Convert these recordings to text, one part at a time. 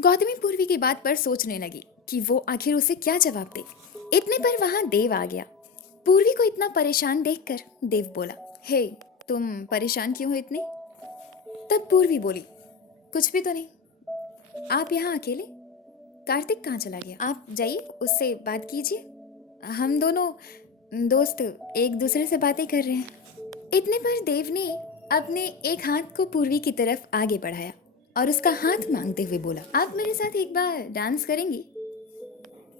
गौतमी पूर्वी की बात पर सोचने लगी कि वो आखिर उसे क्या जवाब दे। इतने पर वहां देव आ गया। पूर्वी को इतना परेशान देखकर देव बोला, हे, तुम परेशान क्यों हो इतने? तब पूर्वी बोली, कुछ भी तो नहीं। आप यहाँ अकेले? कार्तिक कहाँ चला गया? आप जाइए, उससे बात कीजिए। हम दोनों दोस्त एक दूसरे से बातें कर रहे हैं। इतने पर देव ने अपने एक हाथ को पूर्वी की तरफ आगे बढ़ाया और उसका हाथ मांगते हुए बोला, आप मेरे साथ एक बार डांस करेंगी?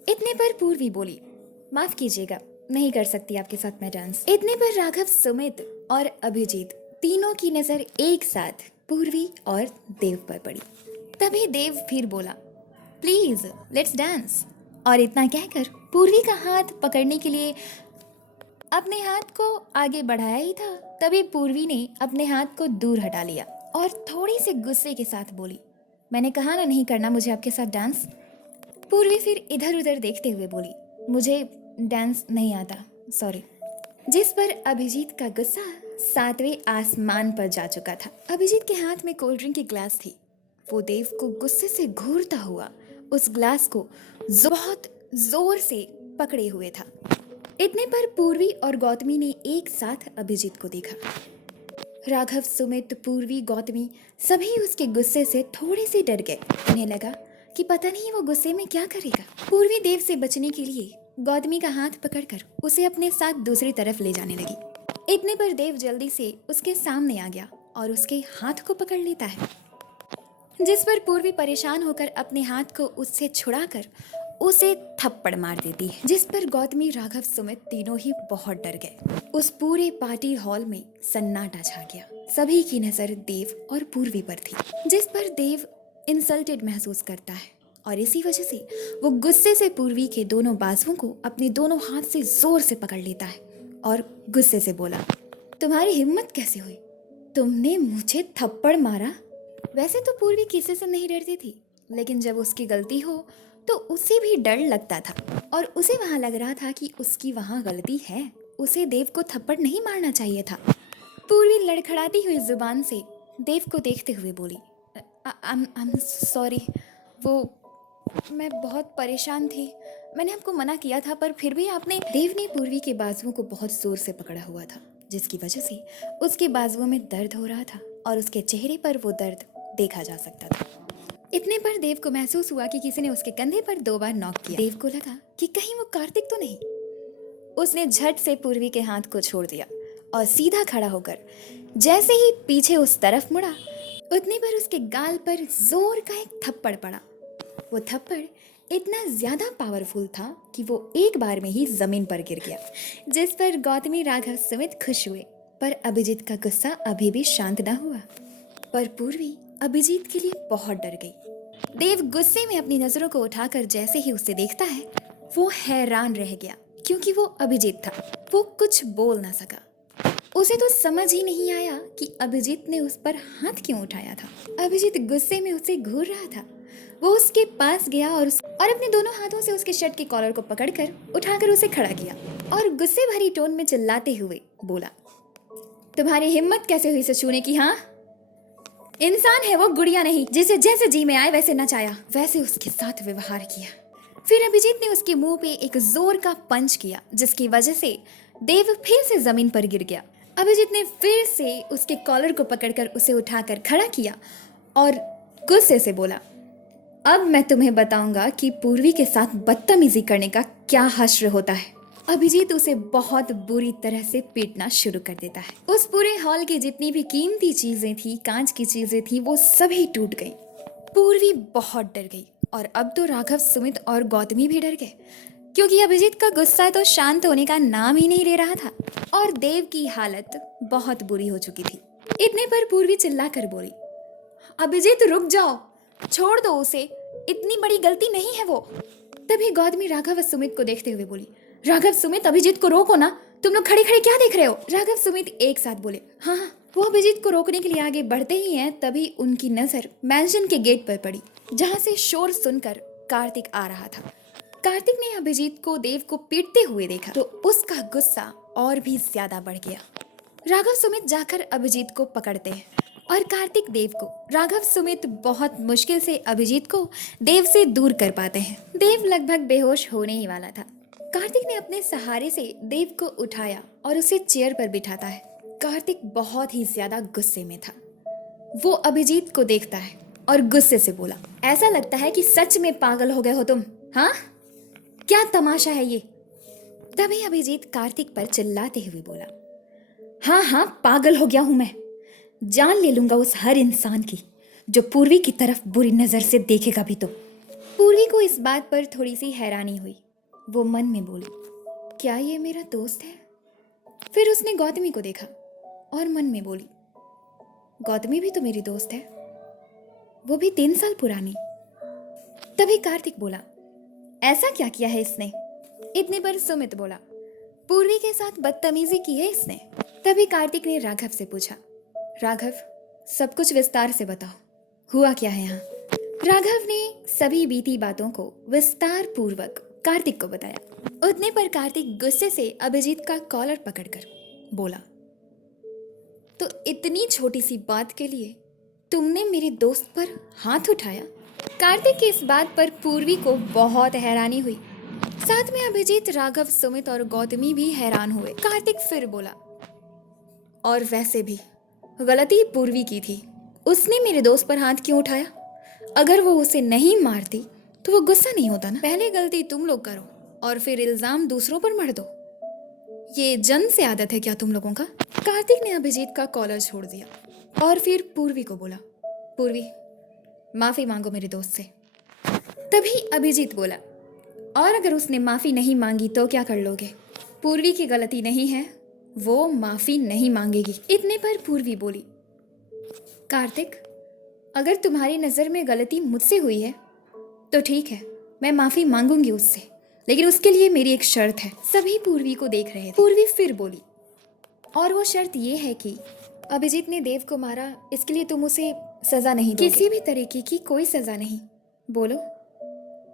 इतने पर पूर्वी बोली, माफ कीजिएगा, नहीं कर सकती आपके साथ मैं डांस। इतने पर राघव, सुमित और अभिजीत तीनों की नजर एक साथ पूर्वी और देव पर पड़ी। तभी देव फिर बोला, प्लीज लेट्स डांस। और इतना कहकर पूर्वी का हाथ पकड़ने के लिए अपने हाथ को आगे बढ़ाया ही था, तभी पूर्वी ने अपने हाथ को दूर हटा लिया और थोड़ी से गुस्से के साथ बोली, मैंने कहा ना नहीं करना मुझे आपके साथ डांस। पूर्वी फिर इधर उधर देखते हुए बोली, मुझे डांस नहीं आता, सॉरी। जिस पर अभिजीत का गुस्सा सातवें आसमान पर जा चुका था। अभिजीत के हाथ में कोल्ड ड्रिंक की ग्लास थी। वो देव को गुस्से से घूरता हुआ उस ग्लास को बहुत जोर से पकड़े हुए था। इतने पर पूर्वी और गौतमी ने एक साथ अभिजीत को देखा। राघव, सुमित, पूर्वी, गौतमी सभी उसके गुस्से से थोड़े से डर गए। उन्हें लगा कि पता नहीं वो गुस्से में क्या करेगा। पूर्वी देव से बचने के लिए गौतमी का हाथ पकड़कर उसे अपने साथ दूसरी तरफ ले जाने लगी। इतने पर देव जल्दी से उसके सामने आ गया और उसके हाथ को पकड़ लेता है। जिस पर पूर्वी परेशान होकर अपने हाथ को उससे छुड़ाकर उसे थप्पड़ मार देती है, जिस पर गौतमी, राघव, सुमित तीनों ही बहुत डर गए। उस पूरे पार्टी हॉल में सन्नाटा छा गया। सभी की नजर देव और पूर्वी पर थी, जिस पर देव इंसल्टेड महसूस करता है और इसी वजह से वो गुस्से से पूर्वी के दोनों बाजुओं को अपने दोनों हाथ से जोर से पकड़ लेता है और गुस्से से बोला, तुम्हारी हिम्मत कैसे हुई? तुमने मुझे थप्पड़ मारा? वैसे तो पूर्वी किसी से नहीं डरती थी, लेकिन जब उसकी गलती हो तो उसे भी डर लगता था और उसे वहां लग रहा था कि उसकी वहां गलती है। उसे देव को थप्पड़ नहीं मारना चाहिए था। पूर्वी लड़खड़ाती हुई जुबान से देव को देखते हुए बोली, आई एम सॉरी, वो मैं बहुत परेशान थी, मैंने आपको मना किया था पर फिर भी आपने। देव ने पूर्वी के बाजुओं को बहुत जोर से पकड़ा हुआ था, जिसकी वजह से उसके बाजुओं में दर्द हो रहा था और उसके चेहरे पर वो दर्द देखा जा सकता था। इतने पर देव को महसूस हुआ कि किसी ने उसके कंधे पर 2 बार नॉक किया। देव को लगा कि कहीं वो कार्तिक तो नहीं। उसने झट से पूर्वी के हाथ को छोड़ दिया और सीधा खड़ा होकर जैसे ही पीछे उस तरफ मुड़ा, उतने पर उसके गाल पर जोर का एक थप्पड़ पड़ा। वो थप्पड़ इतना ज्यादा पावरफुल था कि वो एक बार में ही जमीन पर गिर गया, जिस पर गौतमी, राघव, सुमित खुश हुए। पर अभिजीत का गुस्सा अभी भी शांत न हुआ। पर पूर्वी अभिजीत के लिए बहुत डर गई। देव गुस्से में अपनी नजरों को उठाकर जैसे ही उसे देखता है, वो हैरान रह गया क्योंकि वो अभिजीत था। वो कुछ बोल ना सका। उसे तो समझ ही नहीं आया कि अभिजीत ने उस पर हाथ क्यों उठाया था। अभिजीत गुस्से में उसे घूर रहा था। वो उसके पास गया और अपने दोनों हाथों से उसके शर्ट के कॉलर को पकड़कर उठाकर उसे खड़ा किया और गुस्से भरी टोन में चिल्लाते हुए बोला, तुम्हारी हिम्मत कैसे हुई इसे छूने की? हाँ, इंसान है वो, गुड़िया नहीं, जिसे जैसे जी में आए वैसे नचाया, वैसे उसके साथ व्यवहार किया। फिर अभिजीत ने उसके मुंह पे एक जोर का पंच किया, जिसकी वजह से देव फिर से जमीन पर गिर गया। अभिजीत ने फिर से उसके कॉलर को पकड़कर उसे उठाकर खड़ा किया और गुस्से से बोला, अब मैं तुम्हें बताऊंगा कि पूर्वी के साथ बदतमीजी करने का क्या हश्र होता है। अभिजीत उसे बहुत बुरी तरह से पीटना शुरू कर देता है। उस पूरे हॉल की जितनी भी कीमती चीजें थी, कांच की चीजें थी, वो सभी टूट गईं। पूर्वी बहुत डर गई और अब तो राघव, सुमित और गौतमी भी डर गए क्योंकि अभिजीत का गुस्सा तो शांत होने का नाम ही नहीं ले रहा था और देव की हालत बहुत बुरी हो चुकी थी। इतने पर पूर्वी चिल्लाकर बोली, अभिजीत रुक जाओ, छोड़ दो उसे, इतनी बड़ी गलती नहीं है वो। तभी गौतमी राघव और सुमित को देखते हुए बोली, राघव, सुमित, अभिजीत को रोको ना, तुम लोग खड़े खड़े क्या देख रहे हो? राघव, सुमित एक साथ बोले, हाँ हाँ। वो अभिजीत को रोकने के लिए आगे बढ़ते ही हैं, तभी उनकी नजर मैंशन के गेट पर पड़ी, जहाँ से शोर सुनकर कार्तिक आ रहा था। कार्तिक ने अभिजीत को देव को पीटते हुए देखा तो उसका गुस्सा और भी ज्यादा बढ़ गया। राघव, सुमित जाकर अभिजीत को पकड़ते हैं और कार्तिक देव को, राघव सुमित बहुत मुश्किल से अभिजीत को देव से दूर कर पाते हैं। देव लगभग बेहोश होने ही वाला था। कार्तिक ने अपने सहारे से देव को उठाया और उसे चेयर पर बिठाता है। कार्तिक बहुत ही ज्यादा गुस्से में था। वो अभिजीत को देखता है और गुस्से से बोला, ऐसा लगता है कि सच में पागल हो गए हो तुम। हाँ, क्या तमाशा है ये? तभी अभिजीत कार्तिक पर चिल्लाते हुए बोला, हाँ हाँ, पागल हो गया हूं मैं। जान ले लूंगा उस हर इंसान की जो पूर्वी की तरफ बुरी नजर से देखेगा भी तो। पूर्वी को इस बात पर थोड़ी सी हैरानी हुई। वो मन में बोली, क्या ये मेरा दोस्त है? फिर उसने गौतमी को देखा और मन में बोली, गौतमी भी तो मेरी दोस्त है, वो भी 3 साल पुरानी। तभी कार्तिक बोला, ऐसा क्या किया है इसने? इतने पर सुमित बोला, पूर्वी के साथ बदतमीजी की है इसने। तभी कार्तिक ने राघव से पूछा, राघव, सब कुछ विस्तार से बताओ, हुआ क्या है यहाँ? राघव ने सभी बीती बातों को विस्तार पूर्वक कार्तिक को बताया। उतने पर कार्तिक गुस्से से अभिजीत का कॉलर पकड़कर बोला, तो इतनी छोटी सी बात के लिए तुमने मेरे दोस्त पर हाथ उठाया? कार्तिक की इस बात पर पूर्वी को बहुत हैरानी हुई। साथ में अभिजीत, राघव, सुमित और गौतमी भी हैरान हुए। कार्तिक फिर बोला, और वैसे भी गलती पूर्वी की थी। उसने मेरे दोस्त पर हाथ क्यों उठाया? अगर वो उसे नहीं मारती तो वो गुस्सा नहीं होता ना। पहले गलती तुम लोग करो और फिर इल्जाम दूसरों पर मढ़ दो। ये जन्म से आदत है क्या तुम लोगों का? कार्तिक ने अभिजीत का कॉलर छोड़ दिया और फिर पूर्वी को बोला, पूर्वी, माफी मांगो मेरे दोस्त से। तभी अभिजीत बोला, और अगर उसने माफी नहीं मांगी तो क्या कर लोगे? पूर्वी की गलती नहीं है, वो माफी नहीं मांगेगी। इतने पर पूर्वी बोली, कार्तिक, अगर तुम्हारी नजर में गलती मुझसे हुई है तो ठीक है, मैं माफी मांगूंगी उससे, लेकिन उसके लिए मेरी एक शर्त है। सभी पूर्वी को देख रहे थे। पूर्वी फिर बोली, और वो शर्त ये है कि अभिजीत ने देव को मारा, इसके लिए तुम उसे सजा नहीं दोगे। किसी भी तरीके की कोई सजा नहीं। बोलो,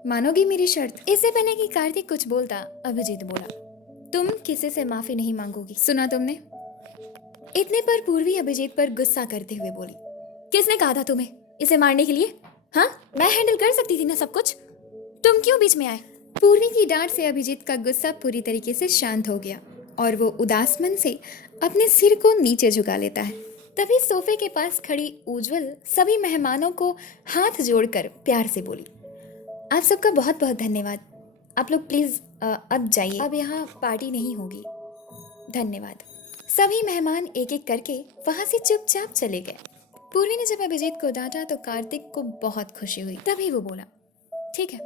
मानोगी मेरी शर्त? इससे पहले कि कार्तिक कुछ बोलता, अभिजीत बोला, तुम किसी से माफी नहीं मांगोगी, सुना तुमने? इतने पर पूर्वी अभिजीत पर गुस्सा करते हुए बोली, किसने कहा था तुम्हें इसे मारने के लिए? हाँ, मैं हैंडल कर सकती थी ना सब कुछ, तुम क्यों बीच में आए? पूर्वी की डांट से अभिजीत का गुस्सा पूरी तरीके से शांत हो गया और वो उदास मन से अपने सिर को नीचे झुका लेता है। तभी सोफे के पास खड़ी उज्जवल सभी मेहमानों को हाथ जोड़कर प्यार से बोली, आप सबका बहुत बहुत धन्यवाद। आप लोग प्लीज अब जाइए, अब यहाँ पार्टी नहीं होगी। धन्यवाद। सभी मेहमान एक एक करके वहां से चुपचाप चले गए। पूर्वी ने जब अभिजीत को डांटा तो कार्तिक को बहुत खुशी हुई। तभी वो बोला, ठीक है,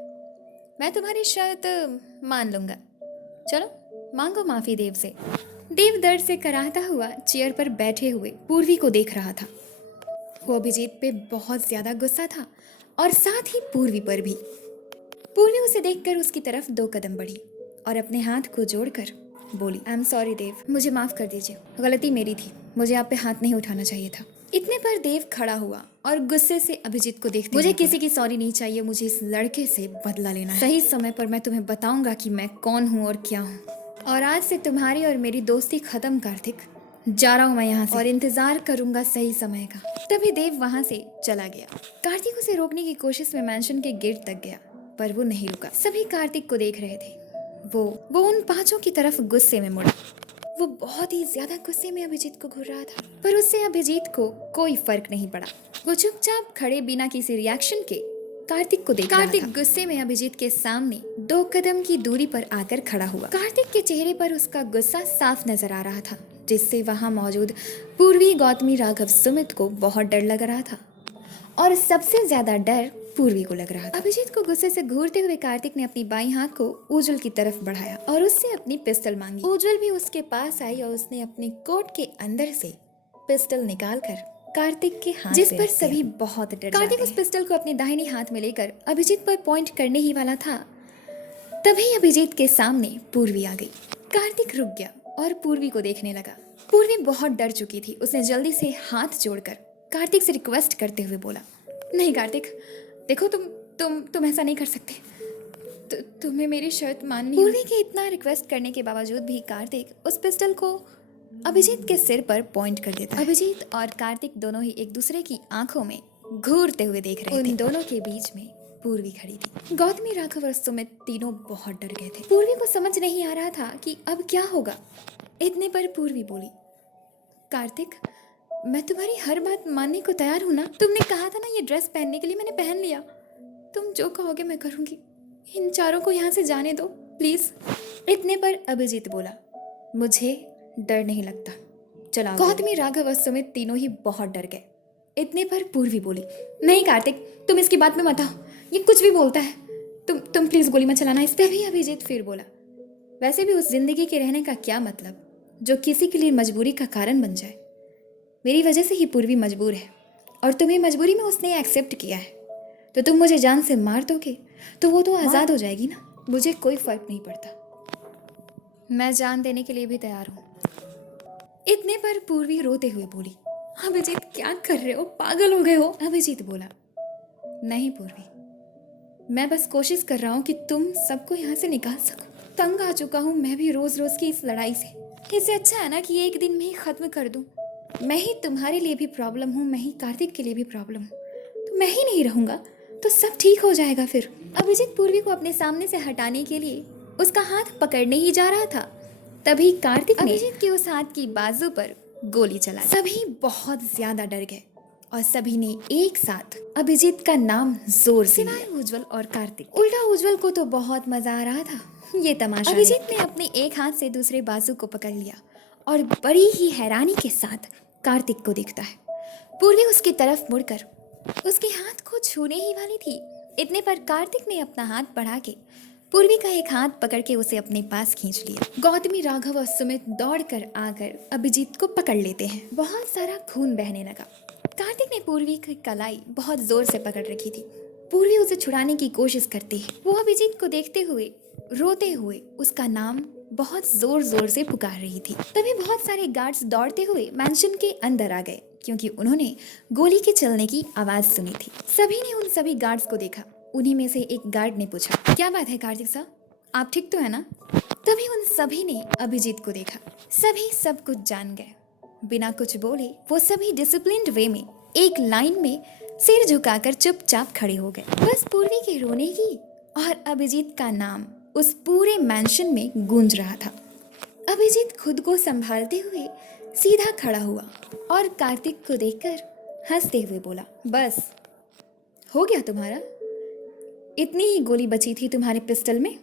मैं तुम्हारी शर्त मान लूंगा, चलो मांगो माफी देव से। देव दर्द से कराहता हुआ चेयर पर बैठे हुए पूर्वी को देख रहा था। वो अभिजीत पे बहुत ज्यादा गुस्सा था और साथ ही पूर्वी पर भी। पूर्वी उसे देखकर उसकी तरफ 2 कदम बढ़ी और अपने हाथ को जोड़कर बोली, आई एम सॉरी देव, मुझे माफ कर दीजिए, गलती मेरी थी, मुझे आप पे हाथ नहीं उठाना चाहिए था। इतने पर देव खड़ा हुआ और गुस्से से अभिजीत को देखते, मुझे किसी की सॉरी नहीं चाहिए, मुझे इस लड़के से बदला लेना है। सही समय पर मैं तुम्हें बताऊंगा कि मैं कौन हूँ और क्या हूँ, और आज से तुम्हारी और मेरी दोस्ती खत्म। कार्तिक, जा रहा हूँ मैं यहाँ से और इंतजार करूंगा सही समय का। तभी देव वहां से चला गया। कार्तिक उसे रोकने की कोशिश में मैंशन के गेट तक गया, पर वो नहीं रुका। सभी कार्तिक को देख रहे थे। वो उन 5 की तरफ गुस्से में मुड़ा। वो बहुत ही ज्यादा गुस्से में अभिजीत को घूर रहा था, पर उससे अभिजीत को कोई फर्क नहीं पड़ा। वो चुपचाप खड़े बिना किसी रिएक्शन के कार्तिक को देख रहा था। कार्तिक गुस्से में अभिजीत के सामने 2 कदम की दूरी पर आकर खड़ा हुआ। कार्तिक के चेहरे पर उसका गुस्सा साफ नजर आ रहा था, जिससे वहां मौजूद पूर्वी, गौतमी, राघव, सुमित को बहुत डर लग रहा था और सबसे ज्यादा डर पूर्वी को लग रहा था। अभिजीत को गुस्से से घूरते हुए कार्तिक ने अपनी बाईं हाथ को उज्जवल की तरफ बढ़ाया और उससे अपनी पिस्टल मांगी। उज्जवल भी उसके पास आई और उसने अपने कोट के अंदर से पिस्टल निकालकर कार्तिक के हाथ, जिस पर सभी बहुत डर। कार्तिक उस पिस्टल को अपने दाहिने हाथ में लेकर अभिजीत पर पॉइंट करने ही वाला था, तभी अभिजीत के सामने पूर्वी आ गई। कार्तिक रुक गया और पूर्वी को देखने लगा। पूर्वी बहुत डर चुकी थी। उसने जल्दी से हाथ जोड़कर कार्तिक से रिक्वेस्ट करते हुए बोला, नहीं कार्तिक, देखो तुम ऐसा नहीं कर सकते, तुम्हें मेरी शर्त माननी। पूर्वी के इतना रिक्वेस्ट करने के बावजूद भी कार्तिक उस पिस्टल को अभिजीत के सिर पर पॉइंट कर देता है। अभिजीत और कार्तिक दोनों ही एक दूसरे की आंखों में घूरते हुए देख रहे थे। उन दोनों के बीच में पूर्वी खड़ी थी। गौतमी, राघव और सुमित तीनों बहुत डर गए थे। पूर्वी को समझ नहीं आ रहा था कि अब क्या होगा। इतने पर पूर्वी बोली, कार्तिक, मैं तुम्हारी हर बात मानने को तैयार हूं ना। तुमने कहा था ना ये ड्रेस पहनने के लिए, मैंने पहन लिया। तुम जो कहोगे मैं करूंगी। इन चारों को यहाँ से जाने दो प्लीज। इतने पर अभिजीत बोला, मुझे डर नहीं लगता, चला। गौतमी, राघव और सुमित तीनों ही बहुत डर गए। इतने पर पूर्वी बोली, नहीं कार्तिक, तुम इसकी बात में मत आओ, ये कुछ भी बोलता है। तुम प्लीज गोली मत चलाना इस पे भी। अभिजीत फिर बोला, वैसे भी उस जिंदगी के रहने का क्या मतलब जो किसी के लिए मजबूरी का कारण बन जाए। मेरी वजह से ही पूर्वी मजबूर है और तुम्हें मजबूरी में उसने एक्सेप्ट किया है, तो तुम मुझे जान से मार दोगे तो वो तो आज़ाद हो जाएगी ना। मुझे कोई फर्क नहीं पड़ता, मैं जान देने के लिए भी तैयार हूँ। इतने पर पूर्वी रोते हुए बोली, अभिजीत क्या कर रहे हो, पागल हो गए हो। अभिजीत बोला, नहीं पूर्वी, मैं बस कोशिश कर रहा हूँ कि तुम सबको यहाँ से निकाल सको। तंग आ चुका हूँ मैं भी रोज रोज की इस लड़ाई से। इससे अच्छा है ना कि एक दिन में ही खत्म कर दूँ। मैं ही तुम्हारे लिए भी प्रॉब्लम हूँ, मैं ही कार्तिक के लिए भी प्रॉब्लम हूँ। तो मैं ही नहीं रहूँगा तो सब ठीक हो जाएगा फिर। अभिजीत पूर्वी को अपने सामने से हटाने के लिए उसका हाथ पकड़ने ही जा रहा था, तभी कार्तिक ने अभिजीत के उस हाथ की बाजू पर गोली चलाई। सभी बहुत ज्यादा डर गए और सभी ने एक साथ अभिजीत का नाम जोर से लिया। उज्जवल और कार्तिक। उल्टा उज्जवल को तो बहुत मजा आ रहा था ये तमाशा। अभिजीत ने अपने एक हाथ से दूसरे बाजू को पकड़ लिया और बड़ी ही हैरानी के साथ कार्तिक को देखता है। पूर्वी उसकी तरफ मुड़कर उसके हाथ को छूने ही वाली थी। इतने पर कार्तिक ने अपना हाथ बढ़ा के पूर्वी का एक हाथ पकड़ के उसे अपने पास खींच लिया। गौतमी, राघव और सुमित दौड़कर आकर अभिजीत को पकड़ लेते हैं। बहुत सारा खून बहने लगा। कार्तिक ने पूर्वी की कलाई बहुत जोर से पकड़ रखी थी। पूर्वी उसे छुड़ाने की कोशिश करती है। वो अभिजीत को देखते हुए रोते हुए उसका नाम बहुत जोर जोर से पुकार रही थी। तभी बहुत सारे गार्ड्स दौड़ते हुए मैंशन के अंदर आ गए क्योंकि उन्होंने गोली के चलने की आवाज सुनी थी। सभी ने उन सभी गार्ड्स को देखा। उन्हीं में से एक गार्ड ने पूछा, क्या बात है कार्तिक साहब, आप ठीक तो है ना? तभी उन सभी ने अभिजीत को देखा। सभी सब कुछ जान गए। बिना कुछ बोले वो सभी डिसिप्लिन्ड वे में एक लाइन में सिर झुकाकर चुपचाप खड़े हो गए। बस पूर्वी के रोने की और अभिजीत का नाम उस पूरे मैंशन में गूंज रहा था। अभिजीत खुद को संभालते हुए सीधा खड़ा हुआ और कार्तिक को देखकर हंसते हुए बोला, बस हो गया तुम्हारा? इतनी ही गोली बची थी तुम्हारे पिस्टल में?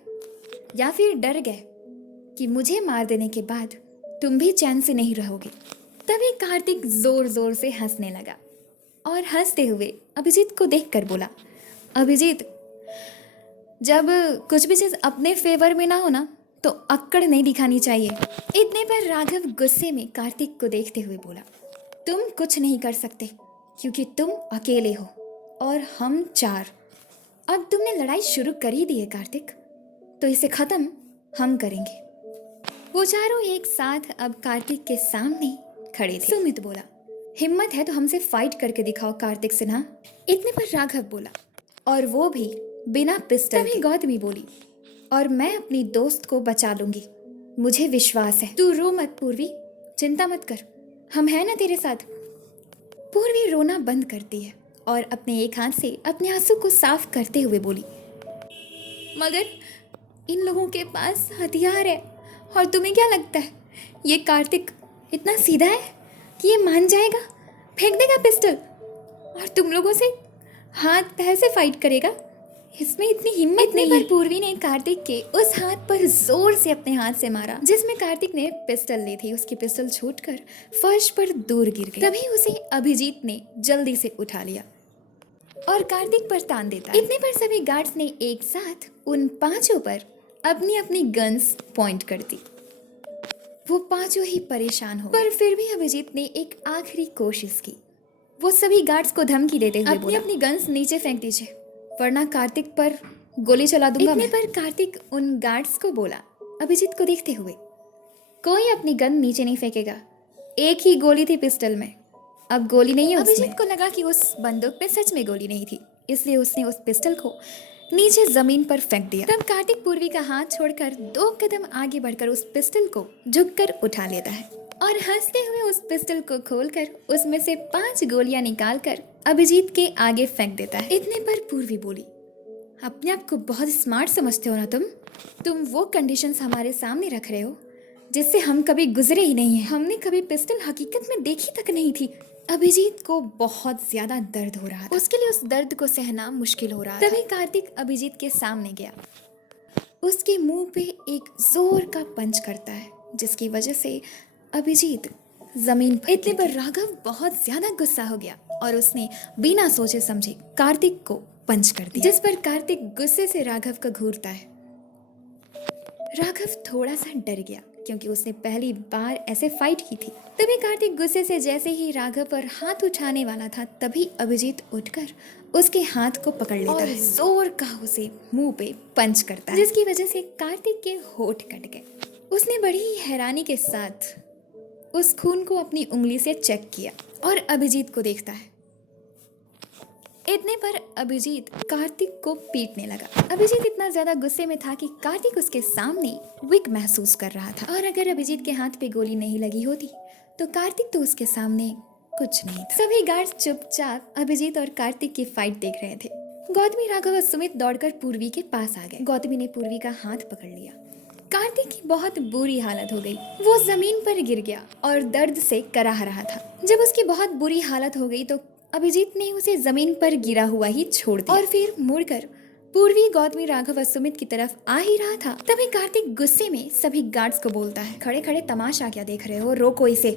या फिर डर गए कि मुझे मार देने के बाद तुम भी चैन से नहीं रहोगे? तभी कार्तिक जोर जोर से हंसने लगा और हंसते हुए अभिजीत को देखकर बोला, अभिजीत, जब कुछ भी चीज अपने फेवर में ना हो ना तो अक्कड़ नहीं दिखानी चाहिए। इतने पर राघव गुस्से में कार्तिक को देखते हुए बोला, तुम कुछ नहीं कर सकते क्योंकि तुम अकेले हो और हम चार। अब तुमने लड़ाई शुरू कर ही दी है कार्तिक, तो इसे खत्म हम करेंगे। वो चारों एक साथ अब कार्तिक के सामने खड़े थे। सुमित बोला, हिम्मत है तो हमसे फाइट करके दिखाओ कार्तिक सिन्हा। इतने पर राघव बोला, और वो भी बिना पिस्टल। तभी गौतमी बोली, और मैं अपनी दोस्त को बचा लूंगी, मुझे विश्वास है। तू रो मत पूर्वी, चिंता मत कर, हम हैं ना तेरे साथ। पूर्वी रोना बंद करती है और अपने एक हाथ से अपने आंसू को साफ करते हुए बोली, मगर इन लोगों के पास हथियार है और तुम्हें क्या लगता है ये कार्तिक इतना सीधा है कि ये मान जाएगा, फेंक देगा पिस्टल और तुम लोगों से हाथ पैर से फाइट करेगा? इसमें इतनी हिम्मत नहीं है। पूर्वी ने कार्तिक के उस हाथ पर जोर से अपने हाथ से मारा जिसमें कार्तिक ने पिस्टल ली थी। उसकी पिस्टल छूटकर फर्श पर दूर गिर गई। तभी उसे अभिजीत ने जल्दी से उठा लिया और कार्तिक पर तान देता है। इतने पर सभी गार्ड्स ने एक साथ उन पांचों पर अपनी अपनी गन्स पॉइंट कर दी। वो पांचों ही परेशान हो, पर फिर भी अभिजीत ने एक आखिरी कोशिश की। वो सभी गार्ड्स को धमकी देते हुए बोला, अपनी गन्स नीचे फेंक दीजिए वरना कार्तिक पर गोली चला दूंगा। इतने पर कार्तिक उन गार्ड्स को बोला, अभिजीत को देखते हुए, कोई अपनी गन नीचे नहीं फेंकेगा, एक ही गोली थी पिस्टल में, अब गोली नहीं है उसमें। अभिजीत को लगा कि उस बंदूक में सच में गोली नहीं थी, इसलिए उसने उस पिस्टल को नीचे जमीन पर फेंक दिया। तब कार्तिक पूर्वी का हाथ छोड़कर 2 कदम आगे बढ़कर उस पिस्टल को झुककर उठा लेता है और हंसते हुए उस पिस्टल को खोलकर उसमें से 5 गोलियां निकालकर अभिजीत के आगे फेंक देता है। इतने पर पूर्वी बोली, अपने आप को बहुत स्मार्ट समझते हो ना तुम वो कंडीशंस हमारे सामने रख रहे हो जिससे हम कभी गुजरे ही नहीं है। हमने कभी पिस्टल हकीकत में देखी तक नहीं थी। अभिजीत को बहुत ज्यादा दर्द हो रहा था। उसके लिए उस दर्द को सहना मुश्किल हो रहा था। तभी कार्तिक अभिजीत के सामने गया, उसके मुंह पे एक जोर का पंच करता है जिसकी वजह से अभिजीत जमीन पर इतने पर राघव बहुत ज्यादा गुस्सा हो गया और उसने बिना सोचे समझे कार्तिक को पंच कर दिया, जिस पर कार्तिक गुस्से से राघव को घूरता है। राघव थोड़ा सा डर गया क्योंकि उसने पहली बार ऐसे फाइट की थी। तभी कार्तिक गुस्से से जैसे ही राघव पर हाथ उठाने वाला था तभी अभिजीत उठकर उसके हाथ को पकड़ लेता है, जोर का उसे मुंह पे पंच करता है जिसकी वजह से कार्तिक के होठ कट गए। उसने बड़ी ही हैरानी के साथ उस खून को अपनी उंगली से चेक किया और अभिजीत को देखता है। इतने पर अभिजीत कार्तिक को पीटने लगा। अभिजीत इतना ज्यादा गुस्से में था कि कार्तिक उसके सामने वीक महसूस कर रहा था और अगर अभिजीत के हाथ पे गोली नहीं लगी होती तो कार्तिक तो उसके सामने कुछ नहीं था। सभी गार्ड्स चुपचाप अभिजीत और कार्तिक की फाइट देख रहे थे। गौतमी, राघव और सुमित दौड़कर पूर्वी के पास आ गए। गौतमी ने पूर्वी का हाथ पकड़ लिया। कार्तिक की बहुत बुरी हालत हो गई। वो जमीन पर गिर गया और दर्द से कराह रहा था। जब उसकी बहुत बुरी हालत हो गई तो अभिजीत ने उसे जमीन पर गिरा हुआ ही छोड़ दिया और फिर मुड़कर पूर्वी, गौतमी, राघव और सुमित की तरफ आ ही रहा था। तभी कार्तिक गुस्से में सभी गार्ड्स को बोलता है, खड़े खड़े तमाशा क्या देख रहे हो, रोको इसे।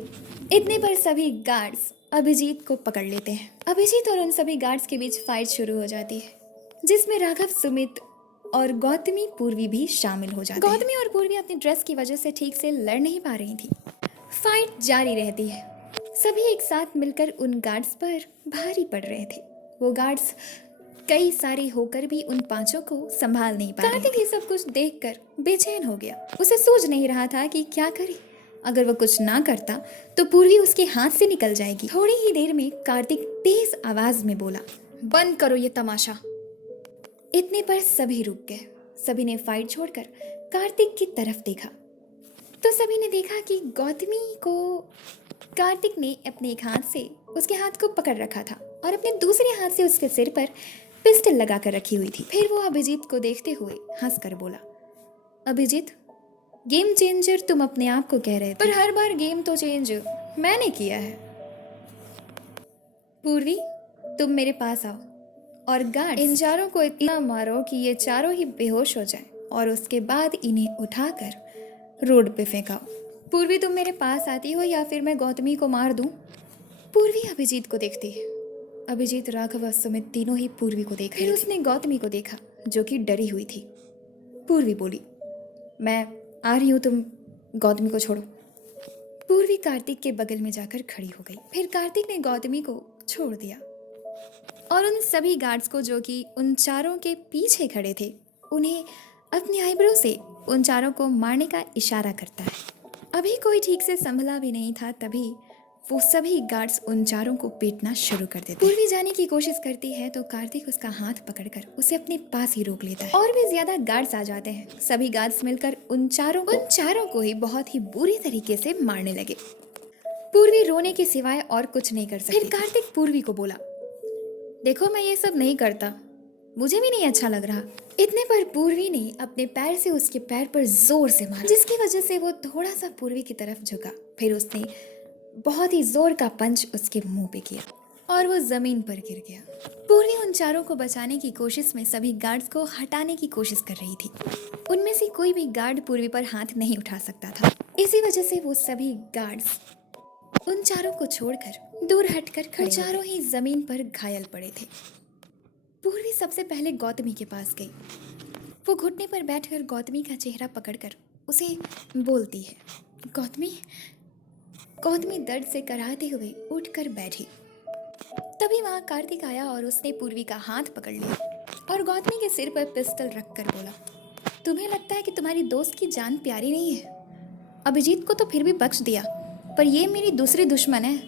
इतने पर सभी गार्ड्स अभिजीत को पकड़ लेते हैं। अभिजीत और उन सभी गार्ड्स के बीच फाइट शुरू हो जाती है जिसमें राघव, सुमित और गौतमी, पूर्वी भी शामिल हो जाते हैं। गौतमी और पूर्वी अपनी ड्रेस की वजह से ठीक से लड़ नहीं पा रही थी। फाइट जारी रहती है। सभी एक साथ मिलकर उन गार्ड्स पर भारी पड़ रहे थे। वो गार्ड्स कई सारे होकर भी उन पांचों को संभाल नहीं पा रहे। कार्तिक ये सब कुछ देखकर बेचैन हो गया। उसे सूझ नहीं रहा था कि क्या करे। अगर वो कुछ ना करता तो पूर्वी उसके हाथ से निकल जाएगी। थोड़ी ही देर में कार्तिक तेज आवाज में बोला, बंद करो ये तमाशा। इतने पर सभी रुक गए। सभी ने फाइट छोड़कर कार्तिक की तरफ देखा तो सभी ने देखा कि गौतमी को कार्तिक ने अपने एक हाथ से उसके हाथ को पकड़ रखा था और अपने दूसरे हाथ से उसके सिर पर पिस्टल लगाकर रखी हुई थी। फिर वो अभिजीत को देखते हुए हंसकर बोला, अभिजीत, गेम चेंजर तुम अपने आप को कह रहे थे, पर हर बार गेम तो चेंज मैंने किया है। पूर्वी, तुम मेरे पास आओ और गार्ड इन चारों को इतना मारो कि ये चारों ही बेहोश हो जाएं और उसके बाद इन्हें उठाकर रोड पे फेंकाओ। पूर्वी, तुम मेरे पास आती हो या फिर मैं गौतमी को मार दूं? पूर्वी अभिजीत को देखती है। अभिजीत, राघव और सुमित तीनों ही पूर्वी को देख रहे थे। फिर उसने गौतमी को देखा जो कि डरी हुई थी। पूर्वी बोली, मैं आ रही हूँ, तुम गौतमी को छोड़ो। पूर्वी कार्तिक के बगल में जाकर खड़ी हो गई। फिर कार्तिक ने गौतमी को छोड़ दिया और उन सभी गार्ड्स को जो कि उन चारों के पीछे खड़े थे उन्हें अपनी आईब्रो से उन चारों को मारने का इशारा करता है। अभी कोई ठीक से संभला भी नहीं था तभी वो सभी गार्ड्स उन चारों को पीटना शुरू कर देते। पूर्वी जाने की कोशिश करती है तो कार्तिक उसका हाथ पकड़कर उसे अपने पास ही रोक लेता है और भी ज्यादा गार्ड्स आ जाते हैं। सभी गार्ड्स मिलकर उन चारों को ही बहुत ही बुरी तरीके से मारने लगे। पूर्वी रोने के सिवाय और कुछ नहीं कर सकती। फिर कार्तिक पूर्वी को बोला, देखो, मैं ये सब नहीं करता, मुझे भी नहीं अच्छा लग रहा। इतने पर पूर्वी ने अपने पैर से उसके पैर पर जोर से मारा जिसकी वजह से वो थोड़ा सा पूर्वी की तरफ झुका। फिर उसने बहुत ही जोर का पंच उसके मुंह पे किया और वो जमीन पर गिर गया। पूर्वी उन चारों को बचाने की कोशिश में सभी गार्ड्स को हटाने की कोशिश कर रही थी। उनमें से कोई भी गार्ड पूर्वी पर हाथ नहीं उठा सकता था। इसी वजह से वो सभी गार्ड्स उन चारों को छोड़कर दूर हटकर खड़े, चारों ही जमीन पर घायल पड़े थे। पूर्वी सबसे पहले गौतमी के पास गई। वो घुटने पर बैठकर गौतमी का चेहरा पकड़कर उसे बोलती है, गौतमी। गौतमी दर्द से कराहते हुए उठकर बैठी। तभी वहां कार्तिक आया और उसने पूर्वी का हाथ पकड़ लिया और गौतमी के सिर पर पिस्टल रखकर बोला, तुम्हें लगता है कि तुम्हारी दोस्त की जान प्यारी नहीं है? अभिजीत को तो फिर भी बख्श दिया, पर ये मेरी दूसरी दुश्मन है,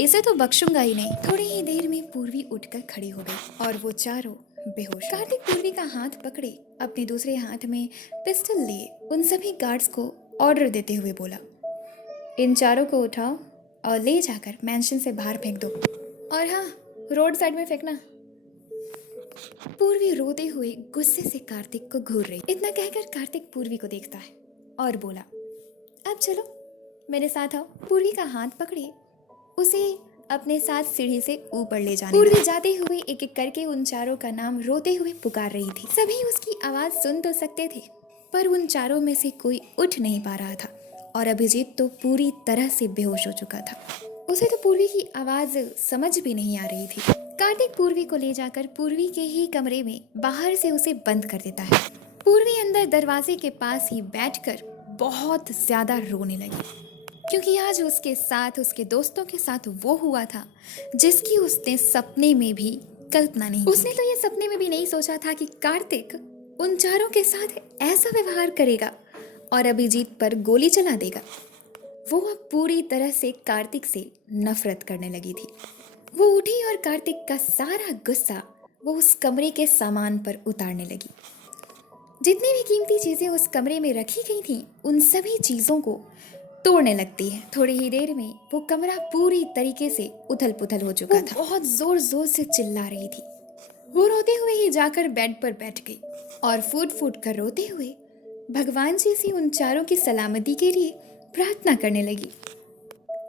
इसे तो बख्शूंगा ही नहीं। थोड़ी ही देर में पूर्वी उठकर खड़ी हो गई और वो चारों बेहोश। कार्तिक पूर्वी का हाथ पकड़े अपने दूसरे हाथ में पिस्टल लिए उन सभी गार्ड्स को ऑर्डर देते हुए बोला, इन चारों को उठाओ और ले जाकर मैंशन से बाहर फेंक दो, और हाँ, रोड साइड में फेंकना। पूर्वी रोते हुए गुस्से से कार्तिक को घूर रही। इतना कहकर कार्तिक पूर्वी को देखता है और बोला, अब चलो मेरे साथ आओ। पूर्वी का हाथ पकड़े उसे अपने साथ सीढ़ी से ऊपर ले जाने पूर्वी जाते हुए एक एक करके उन चारों का नाम रोते हुए पुकार रही थी। सभी उसकी आवाज सुन तो सकते थे, पर उन चारों में से कोई उठ नहीं पा रहा था, और अभिजीत तो पूरी तरह से बेहोश हो चुका था। उसे तो पूर्वी की आवाज समझ भी नहीं आ रही थी। कार्तिक पूर्वी को ले जाकर पूर्वी के ही कमरे में बाहर से उसे बंद कर देता है। पूर्वी अंदर दरवाजे के पास ही बैठकर बहुत ज्यादा रोने लगी, क्योंकि आज उसके साथ, उसके दोस्तों के साथ वो हुआ था जिसकी उसने सपने में भी कल्पना नहीं की। उसने तो ये सपने में भी नहीं सोचा था कि कार्तिक उन चारों के साथ ऐसा व्यवहार करेगा और अभिजीत पर गोली चला देगा। वो अब पूरी तरह से कार्तिक से नफरत करने लगी थी। वो उठी और कार्तिक का सारा गुस्सा वो उस कमरे के सामान पर उतारने लगी। जितनी भी कीमती चीजें उस कमरे में रखी गई थी, उन सभी चीजों को तोड़ने लगती है। थोड़ी ही देर में वो कमरा पूरी तरीके से उथल पुथल हो चुका था। बहुत जोर जोर से चिल्ला रही थी। वो रोते हुए ही जाकर बेड पर बैठ गई और फूट फूट कर रोते हुए भगवान जी से उन चारों की सलामती के लिए प्रार्थना करने लगी,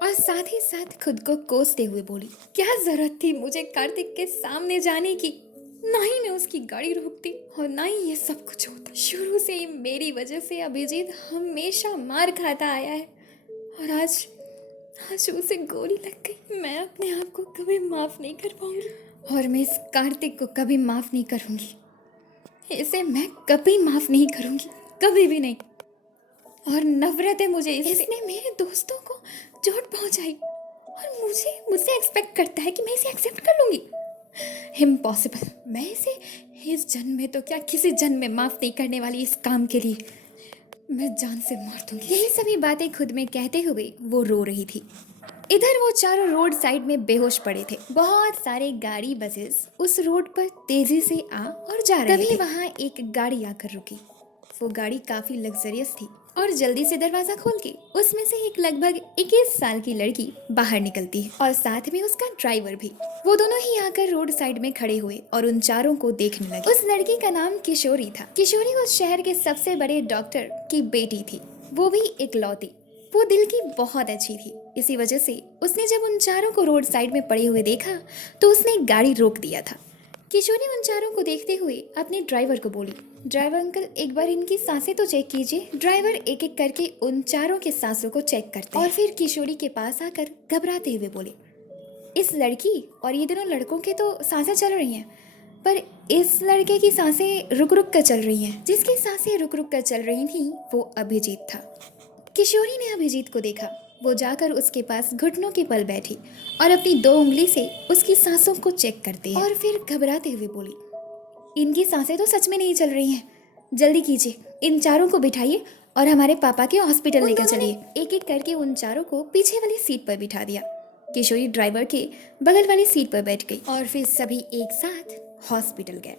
और साथ ही साथ खुद को कोसते हुए बोली, क्या जरूरत थी मुझे कार्तिक के सामने जाने की? ना ही मैं उसकी गाड़ी रोकती और ना ही ये सब कुछ होता। शुरू से ही मेरी वजह से अभिजीत हमेशा मार खाता आया है, और आज आज उसे गोली लग गई। मैं अपने आप को कभी माफ नहीं कर पाऊंगी, और मैं इस कार्तिक को कभी माफ नहीं करूंगी। इसे मैं कभी माफ नहीं करूंगी, कभी भी नहीं। और नफरत है मुझे इससे। इसने मेरे दोस्तों को चोट पहुंचाई और मुझसे एक्सपेक्ट करता है कि मैं इसे एक्सेप्ट कर लूंगी। इम्पॉसिबल। मैं इसे इस जन्म में तो क्या किसी जन्म में माफ नहीं करने वाली। इस काम के लिए मैं जान से मार दूंगी। यही सभी बातें खुद में कहते हुए वो रो रही थी। इधर वो चारों रोड साइड में बेहोश पड़े थे। बहुत सारे गाड़ी बसेस उस रोड पर तेजी से आ और जा रहे थे। तभी वहाँ एक गाड़ी आकर रुकी। वो गाड़ी काफी लग्जरियस थी और जल्दी से दरवाजा खोल के उसमें से एक लगभग 21 साल की लड़की बाहर निकलती है, और साथ में उसका ड्राइवर भी। वो दोनों ही आकर रोड साइड में खड़े हुए और उन चारों को देखने लगे। उस लड़की का नाम किशोरी था। किशोरी उस शहर के सबसे बड़े डॉक्टर की बेटी थी, वो भी इकलौती। वो दिल की बहुत अच्छी थी। इसी वजह से उसने जब उन चारों को रोड साइड में पड़े हुए देखा तो उसने गाड़ी रोक दिया था। किशोरी उन चारों को देखते हुए अपने ड्राइवर को बोली, ड्राइवर अंकल, एक बार इनकी सांसें तो चेक कीजिए। ड्राइवर एक एक करके उन चारों के सांसों को चेक करते और फिर किशोरी के पास आकर घबराते हुए बोले, इस लड़की और ये दोनों लड़कों के तो सांसें चल रही हैं, पर इस लड़के की सांसें रुक रुक कर चल रही हैं। जिसकी सांसें रुक रुक कर चल रही थी वो अभिजीत था। किशोरी ने अभिजीत को देखा। वो जाकर उसके पास घुटनों के बल बैठी और अपनी 2 उंगली से उसकी सांसों को चेक करते और फिर घबराते हुए बोली, इनकी सांसें तो सच में नहीं चल रही हैं। जल्दी कीजिए, इन चारों को बिठाइए और हमारे पापा के हॉस्पिटल लेकर चलिए। एक एक करके उन चारों को पीछे वाली सीट पर बिठा दिया। किशोरी ड्राइवर के बगल वाली सीट पर बैठ गई और फिर सभी एक साथ हॉस्पिटल गए।